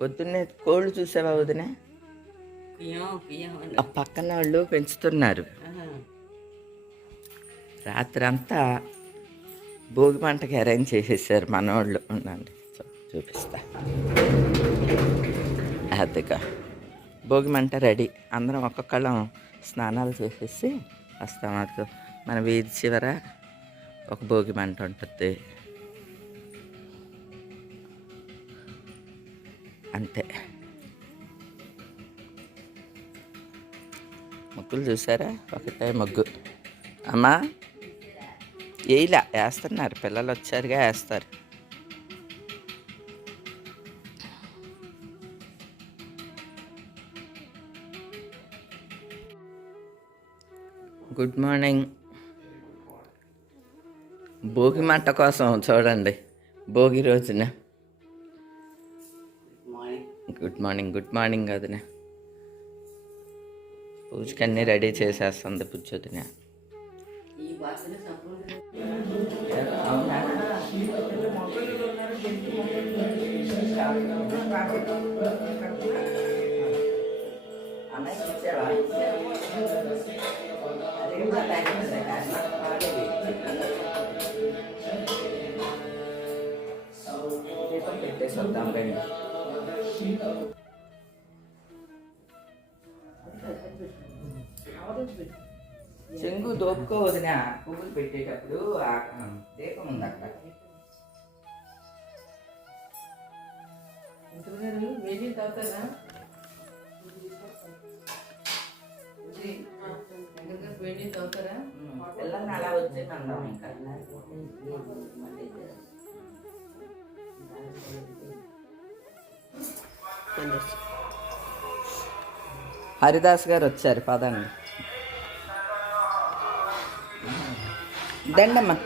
పొద్దున్నే కోళ్ళు చూసావా వదిన? ఆ పక్కన వాళ్ళు పెంచుతున్నారు. రాత్రి అంతా భోగి మంటకి అరేంజ్ చేసేసారు మనవాళ్ళు ఉండండి చూపిస్తా. అదిగా భోగి మంట రెడీ. అందరం ఒక్కొక్కళ్ళం స్నానాలు చేసేసి వస్తాం. అది మన వీధి చివర ఒక భోగి మంట ఉంటుంది. అంతే. ముగ్గులు చూసారా? ఒకటే ముగ్గు. అమ్మా వేయలా వేస్తున్నారు. పిల్లలు వచ్చారుగా వేస్తారు. Good morning. భోగి మంట కోసం చూడండి. భోగి రోజున. గుడ్ మార్నింగ్ గుడ్ మార్నింగ్ వదిన పూజకి అన్నీ రెడీ చేసేస్తుంది పుచ్చొదిన. ఈ అవునా చెంగు దోపుకో వదిన పువ్వులు పెట్టేటప్పుడు దీపం ఉంది అక్కడ వెళ్ళి తాగుతారా? వెళ్ళి తాగుతారా? పిల్లల్ని అలా వచ్చి అందాం ఇంకా హరిదాస్ గారు వచ్చారు పదండి. Dahil naman.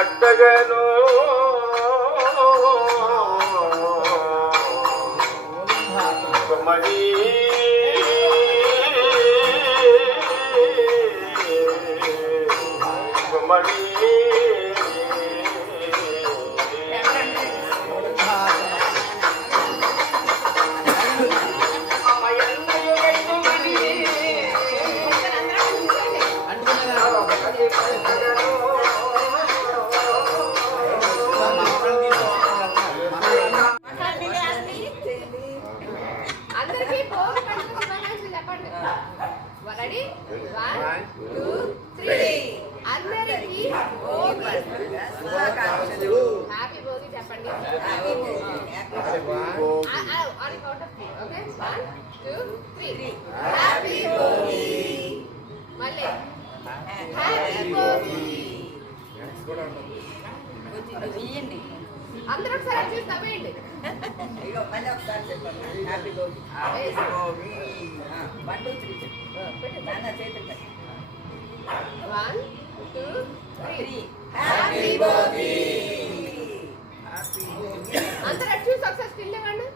ಅಡ್ಡಗನು అందరూ ఒకసారి చూసి నవ్వేయండి one two three happy Bhogi అందరూ అటు చూసి ఒకసారి స్టిల్ ఇవ్వండి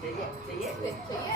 చెయ్యి. అరే.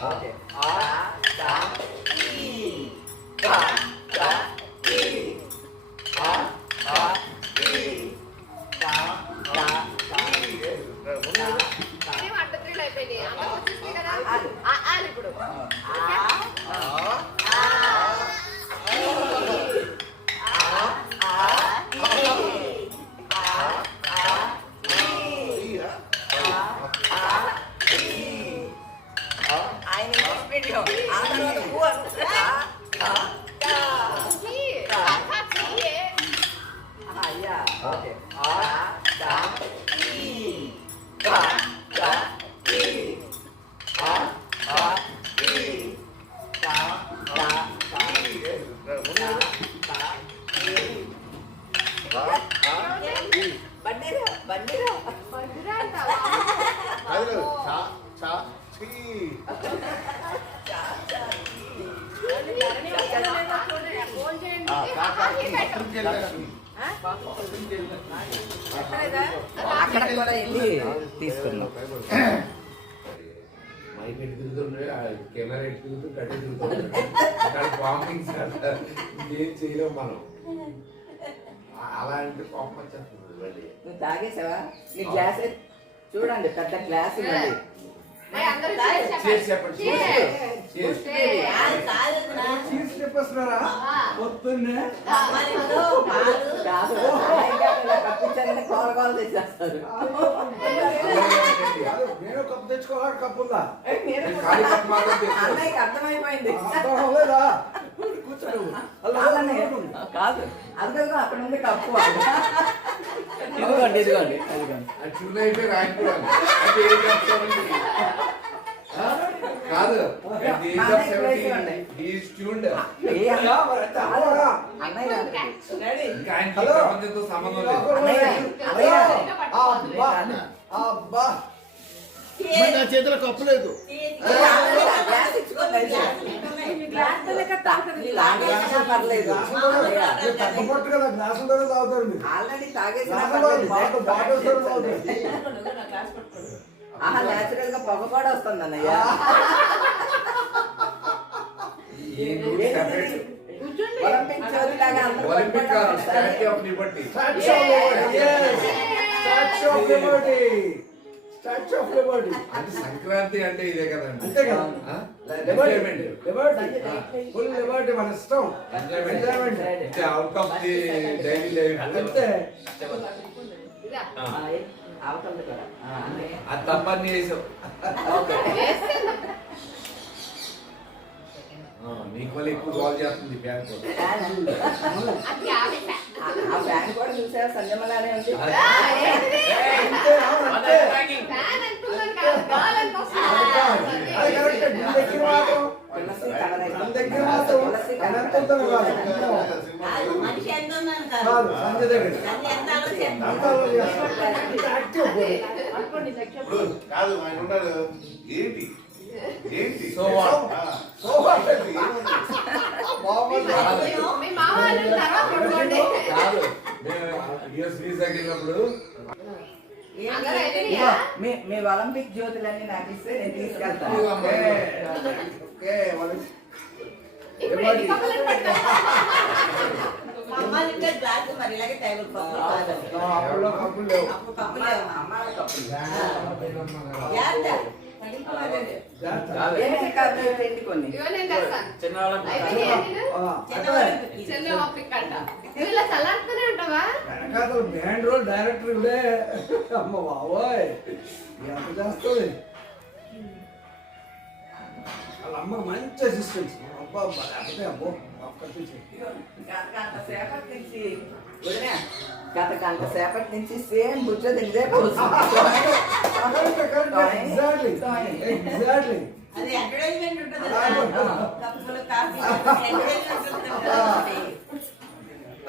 ఇది Okay. తిరుగుతూ కట్టే తిరుగుతుండే సార్ ఏం చేయలేం మనం. అలాంటి కోపం వచ్చేస్తుంది మళ్ళీ. నువ్వు తాగేసావా? నీ గ్లాస్ చూడండి పెద్ద గ్లాస్ ఉన్నది పొద్దున్నే. కాదు ఇలా కప్పించారంటే కూర కూర తెచ్చేస్తారు. నేను కప్పు తెచ్చుకోవాలి. అన్నయ్యకి అర్థమైపోయింది. అర్థం అవ్వలేదా? కూర్చోడు కాదు అక్కడ ఉంది ఇదిగోండి ఇదిగోండి కాదు. అన్నయ్య సంబంధం అబ్బా నా చేతిలో కప్పు లేదు నేచురల్గా పొగ కూడా వస్తుంది అన్నయ్య. Olympic. Statue liberty statue of liberty statue of liberty statue of liberty అంటే సంక్రాంతి అంటే ఇదే కదండి. అంతే కదా? ఆ? Liberty enjoyment liberty full liberty మన ఇష్టం. ఎంజాయ్మెంట్ ఎంజాయ్మెంట్ అంటే out of the daily life అంతే. అది తప్పని చేసావు. నీకు మళ్ళీ ఎక్కువ కాల్ చేస్తుంది బ్యాంక్. ఆ ఫ్యాన్ కూడా చూసారా సంజమలానే ఉంది. కాదు, ఆయన ఉన్నాడు. ఏంటి? ఏంటి? సో. మీ ఒలింపిక్ జ్యోతులన్నీ నాకు ఇస్తే నేను తీసుకెళ్తాను కప్పులు లేవు. అప్పుడు కప్పులు లేవు. అమ్మాయి కప్పులు. వెనకాతల బ్యాండ్ రోల్ డైరెక్టర్ ఇవిడే అమ్మ బాబోయ్ ఎంత చేస్తుంది? వాళ్ళ అమ్మకి మంచి అసిస్టెంట్స్ అబ్బా అబ్బా లేకపోతే అబ్బో ఒక్కటి గత గంట సేపటి నుంచి వదినా, గత గంట సేపటి నుంచి సేమ్ బుజ్జ తిందే ఎగ్జాక్ట్లీ ఎగ్జాక్ట్లీ అది అడ్వర్టైజ్మెంట్ ఉంటుంది కదా. కప్పులు కాఫీ అడ్వర్టైజ్మెంట్ ఉంటుంది కదా.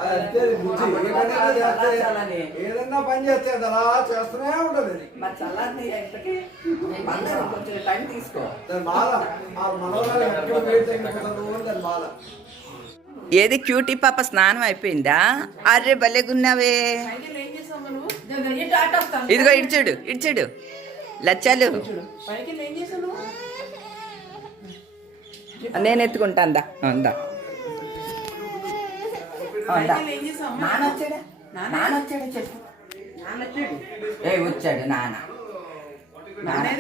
అంతే బుజ్జి ఏదైనా చేస్తే ఏదన్నా పని చేస్తే అది అలా చేస్తూనే ఉంటది మరి చల్లారిని ఎంతకి అందరూ కొంచెం టైం తీసుకో దాని బాధ ఆ మనవరాలు ఎక్కడ వెయిట్ తగ్గిపోతాడు అని దాని బాధ ఏది క్యూటీ పాప స్నానం అయిపోయిందా? అరే భలేగున్నావే ఇదిగో ఇడ్చుడు ఇడ్చుడు లచ్చాలు. నేను ఎత్తుకుంటా అందా. ఏ వచ్చాడు నాన్న.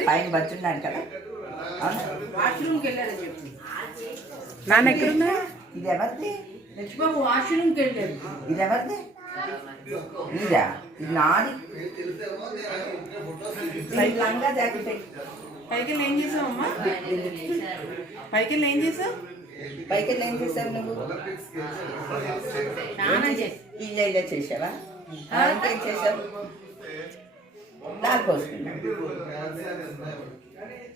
పైన వచ్చున్నాడు కదా. నాన్న ఎక్కడున్నా ఇది ఎవరిది లక్ష్మబాబు వాష్రూమ్కి వెళ్ళాడు ఇది ఎవరిది నీదా ఇది నాది ఇది లంగా జాకెట్ పైకి ఏం చేసావమ్మా పైకి ఏం చేసావు పైకి వెళ్ళి ఏం చేశావు నువ్వు స్నానం చేసి ఇలా ఇలా చేసావా ఆ, ఇంకేం చేసావు దాని పోసుకున్నా స్నానం చేసా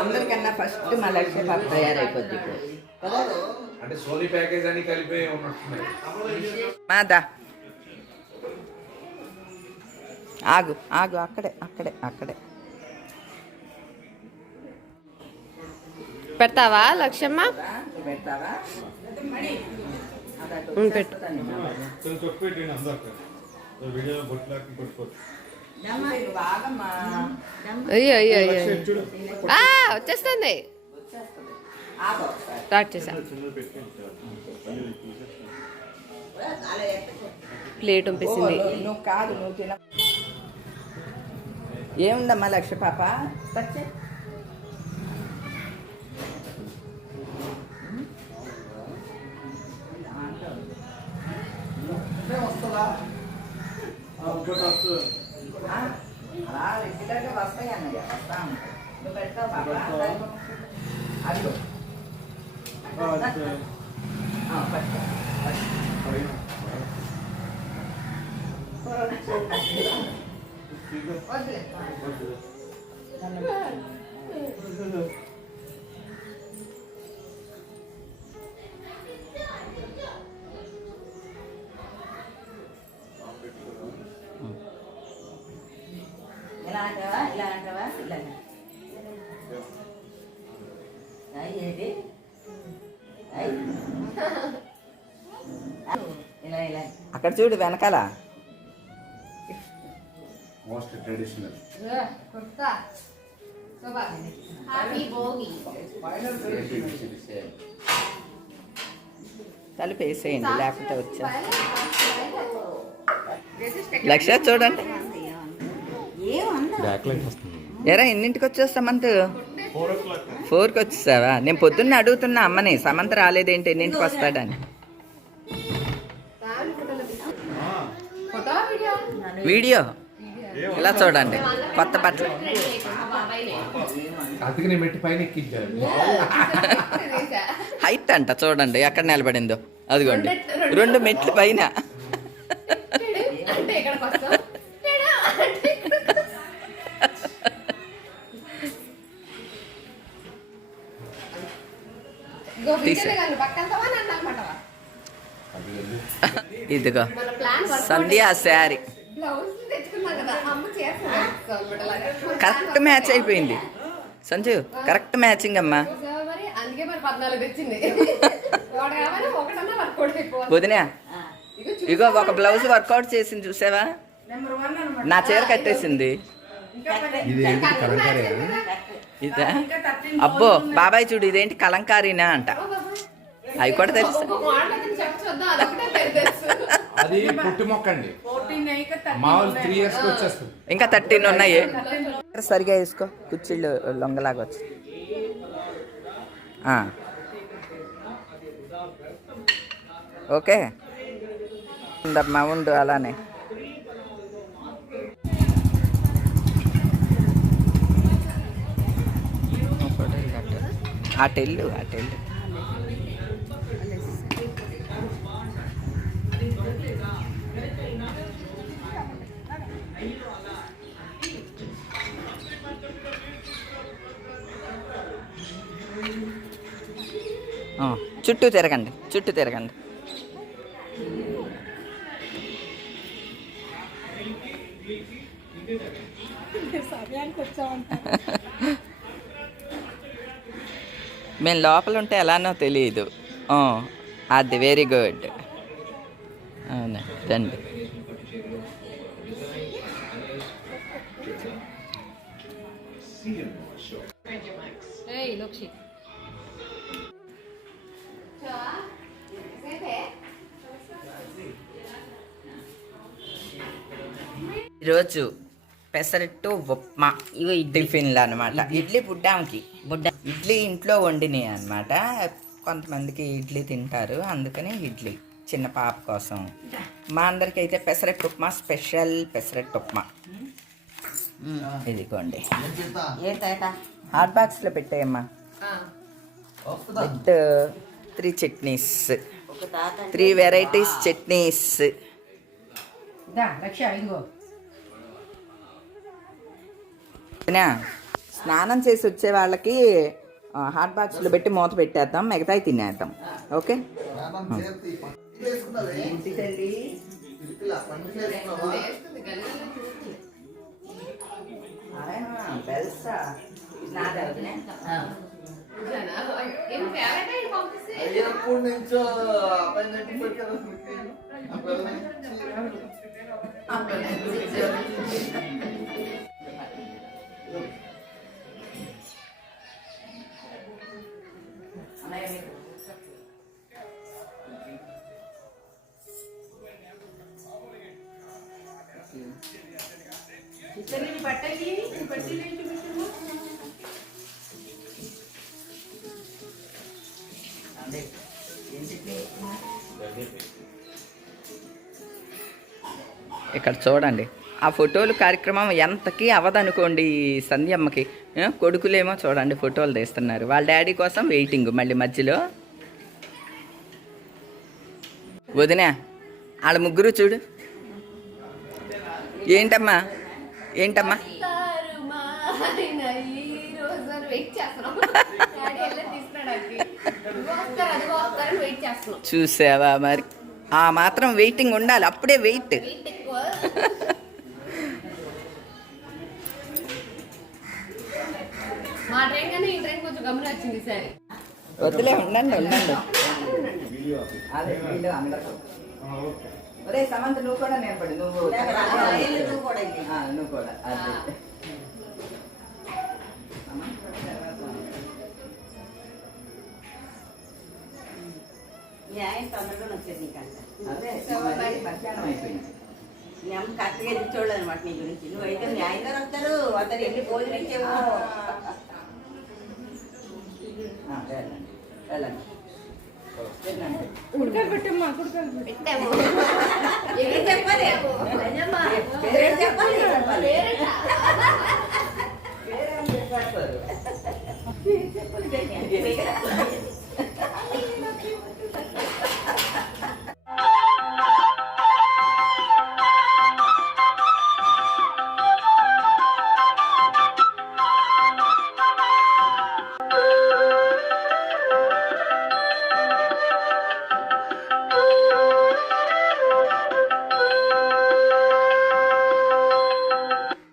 అందరికన్నా ఫస్ట్ మా లక్ష్య పాప తయారైపోద్ది అంటే సోనీ ప్యాకేజ్ అని కలిపి మాదా. ఆగు ఆగు అక్కడే అక్కడే అక్కడే. పెడతావా లక్ష్యమ్మ పెడతావా? పెట్టు. అయ్యో అయ్యో అయ్యో. చూడు. ఆ, వచ్చేస్తుంది. స్టార్ట్ చేసా. ప్లేట్ పంపేసింది ఓ, నువ్వు కాదు నువ్వు తిన. ఏముందమ్మా లక్ష్య పాప? వస్తుందా అలా రెగ్యులర్గా వస్తాయి అన్నయ్య వస్తా ఉంటాయి నువ్వు పెడతావు పాప అదిగో ఆ, అక్కడ చూడు వెనకాల. మోస్ట్ ట్రెడిషనల్ హ్యాపీ భోగి తలుపు వేసేయండి లేకపోతే వచ్చా. లక్ష్య చూడండి. ఎరా ఎన్నింటికి వచ్చావు సమంత్ ఫోర్కి వచ్చేసావా? నేను పొద్దున్న అడుగుతున్నా అమ్మని. సమంత రాలేదేంటి ఎన్నింటికి వస్తాడని. వీడియో. ఇలా చూడండి? కొత్త బట్టలు. హైట్ అంట చూడండి ఎక్కడ నిలబడిందో. అదిగోండి. రెండు మెట్లు పైన. అంటే ఇక్కడికి వస్తాం. కరెక్ట్ మ్యాచ్ అయిపోయింది. సంజు కరెక్ట్ మ్యాచింగ్ అమ్మా. వదినా ఇగో ఒక బ్లౌజ్ వర్కౌట్ చేసింది చూసావా? నా చీర కట్టేసింది. ఇదా అబ్బో బాబాయ్ చూడు ఇదేంటి కలంకారీనా అంట. అవి కూడా తెలుసు అది పుట్టి మొక్క అండి ఫోర్టీన్ అయ్యాక థర్టీ మామూలు త్రీ ఇయర్స్ వచ్చేస్తుంది. ఇంకా థర్టీన్ ఉన్నాయి. సరిగా వేసుకో. కుర్చీళ్ళు లొంగలాగా వచ్చి. ఆ. ఓకే. ఉందమ్మా ఉండు అలానే. అటెళ్ళు అటెళ్ళు ఆ, చుట్టూ తిరగండి చుట్టూ తిరగండి. మేము లోపల ఉంటే ఎలానో తెలియదు అది వెరీ గుడ్ అవునా రండి. ఈరోజు పెసరట్టు ఉప్మా. ఇవి టిఫిన్లు అనమాట ఇడ్లీ. పుడ్డాంకి బుడ్డ ఇడ్లీ ఇంట్లో వండినాయి అనమాట కొంతమందికి ఇడ్లీ తింటారు. అందుకని ఇడ్లీ. చిన్న పాప కోసం. మా అందరికి అయితే పెసరట్టు ఉప్మా స్పెషల్ పెసరట్టు ఉప్మా. ఇదిగోండి. హాట్ బాక్స్లో పెట్టేయమ్మా. With three chutneys three varieties chutneys స్నానం చేసి వచ్చే వాళ్ళకి హాట్ బాక్స్లో పెట్టి మూత పెట్టేద్దాం మిగతాయి తినేద్దాం. ఓకే? ఏం ఇక్కడ చూడండి. ఆ ఫోటోలు కార్యక్రమం ఎంతకి అవదనుకోండి ఈ సంధ్యమ్మకి కొడుకులేమో చూడండి ఫోటోలు తీస్తున్నారు. వాళ్ళ డాడీ కోసం వెయిటింగ్ మళ్ళీ మధ్యలో. వదినా వాళ్ళ ముగ్గురు చూడు. ఏంటమ్మా? ఏంటమ్మా? చూసావా మరి? ఆ మాత్రం వెయిటింగ్ ఉండాలి అప్పుడే వెయిట్ వెయిట్ వద్దులే ఉండండి ఉండండి. అందరూ. ఒరే సమంత నువ్వు కూడా నేను పడి నువ్వు నువ్వు కూడా నువ్వు న్యాయం తొందరగా అదే నువ్వైతే న్యాయంగా వస్తారు అతను ఎన్ని భోజనం ఇచ్చేవో. వెళ్ళండి. వెళ్ళండి. వెళ్ళండి పెట్టాము చెప్పాలి? చెప్పాలి?